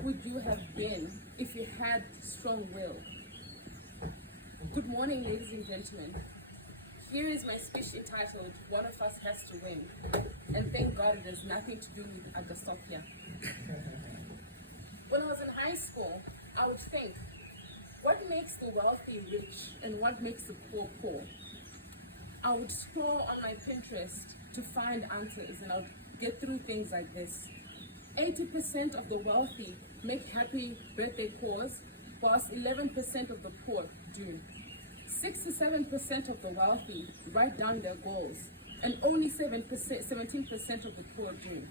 would you have been if you had strong will? Good morning, ladies and gentlemen. Here is my speech entitled, One of Us Has to Win. And thank God it has nothing to do with Agastophia. When I was in high school, I would think, what makes the wealthy rich and what makes the poor poor? I would scroll on my Pinterest to find answers, and I would get through things like this. 80% of the wealthy make happy birthday calls, whilst 11% of the poor do. 67% of the wealthy write down their goals, and only 17% of the poor do.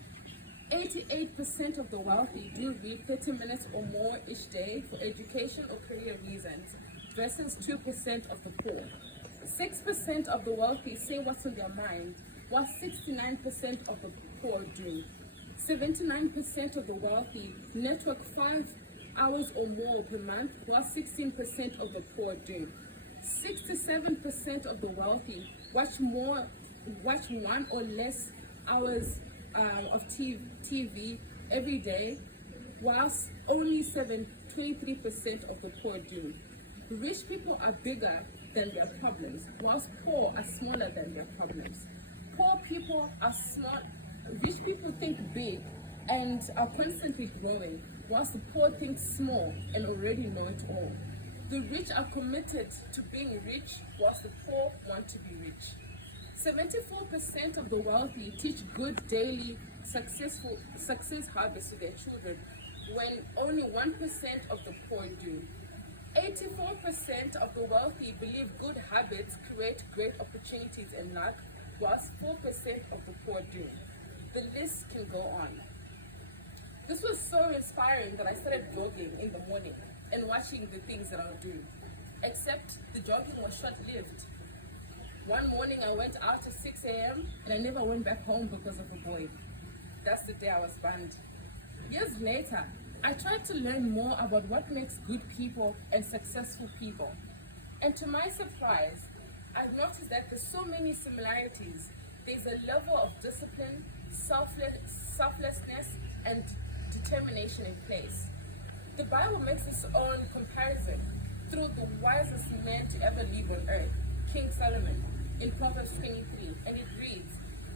88% of the wealthy do read 30 minutes or more each day for education or career reasons, versus 2% of the poor. 6% of the wealthy say what's on their mind, while 69% of the poor do. 79% of the wealthy network 5 hours or more per month, while 16% of the poor do. 67% of the wealthy watch 1 or less hours of TV every day, whilst only 23% of the poor do. Rich people are bigger than their problems, whilst poor are smaller than their problems. Poor people are smart. Rich people think big and are constantly growing, whilst the poor think small and already know it all. The rich are committed to being rich, whilst the poor want to be rich. 74% of the wealthy teach good daily success habits to their children, when only 1% of the poor do. 84% of the wealthy believe good habits create great opportunities and luck, whilst 4% of the poor do. The list can go on. This was so inspiring that I started jogging in the morning and watching the things that I would do. Except the jogging was short-lived. One morning I went out at 6 a.m. and I never went back home because of a boy. That's the day I was banned. Years later, I tried to learn more about what makes good people and successful people. And to my surprise, I've noticed that there's so many similarities. There's a level of discipline, selflessness, and determination in place. The Bible makes its own comparison through the wisest man to ever live on earth, King Solomon, in Proverbs 23, and it reads,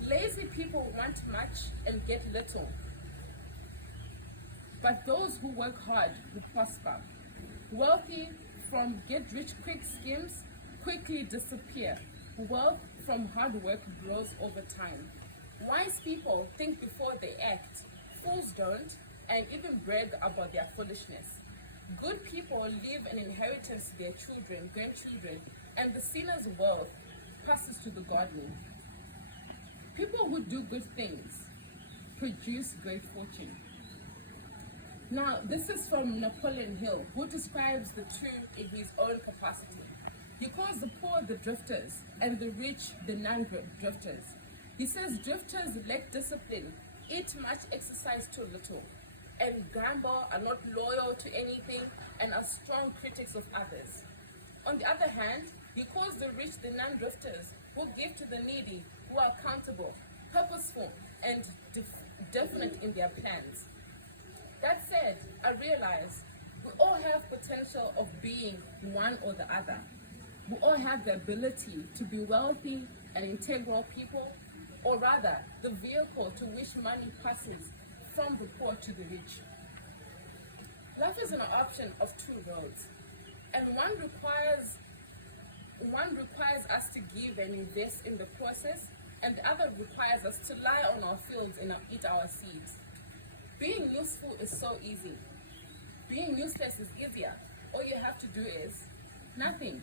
"Lazy people want much and get little, but those who work hard will prosper. Wealthy from get-rich-quick schemes quickly disappear. Wealth from hard work grows over time. Wise people think before they act. Fools don't, and even brag about their foolishness. Good people leave an inheritance to their children, grandchildren, and the sinner's wealth passes to the godly. People who do good things produce great fortune." Now, this is from Napoleon Hill, who describes the two in his own capacity. He calls the poor the drifters and the rich the non-drifters. He says drifters lack discipline, eat much, exercise too little, and gamble, are not loyal to anything, and are strong critics of others. On the other hand, he calls the rich the non-drifters, who give to the needy, who are accountable, purposeful, and definite in their plans. That said, I realize we all have potential of being one or the other. We all have the ability to be wealthy and integral people, or rather, the vehicle to which money passes from the poor to the rich. Life is an option of two roads, and one requires us to give and invest in the process, and the other requires us to lie on our fields and eat our seeds. Being useful is so easy. Being useless is easier. All you have to do is nothing.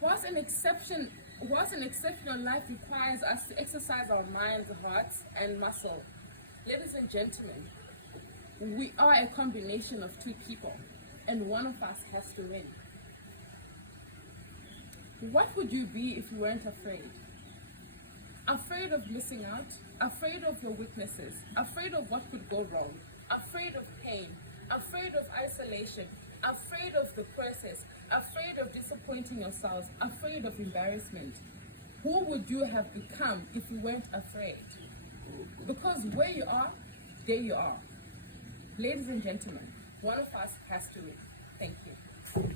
Whilst an exceptional life requires us to exercise our minds, hearts, and muscle, ladies and gentlemen, we are a combination of two people, and one of us has to win. What would you be if you weren't afraid? Afraid of missing out, afraid of your weaknesses, afraid of what could go wrong, afraid of pain, afraid of isolation, afraid of the process, afraid of disappointing yourselves, afraid of embarrassment. Who would you have become if you weren't afraid? Because where you are, there you are. Ladies and gentlemen, one of us has to win. Thank you.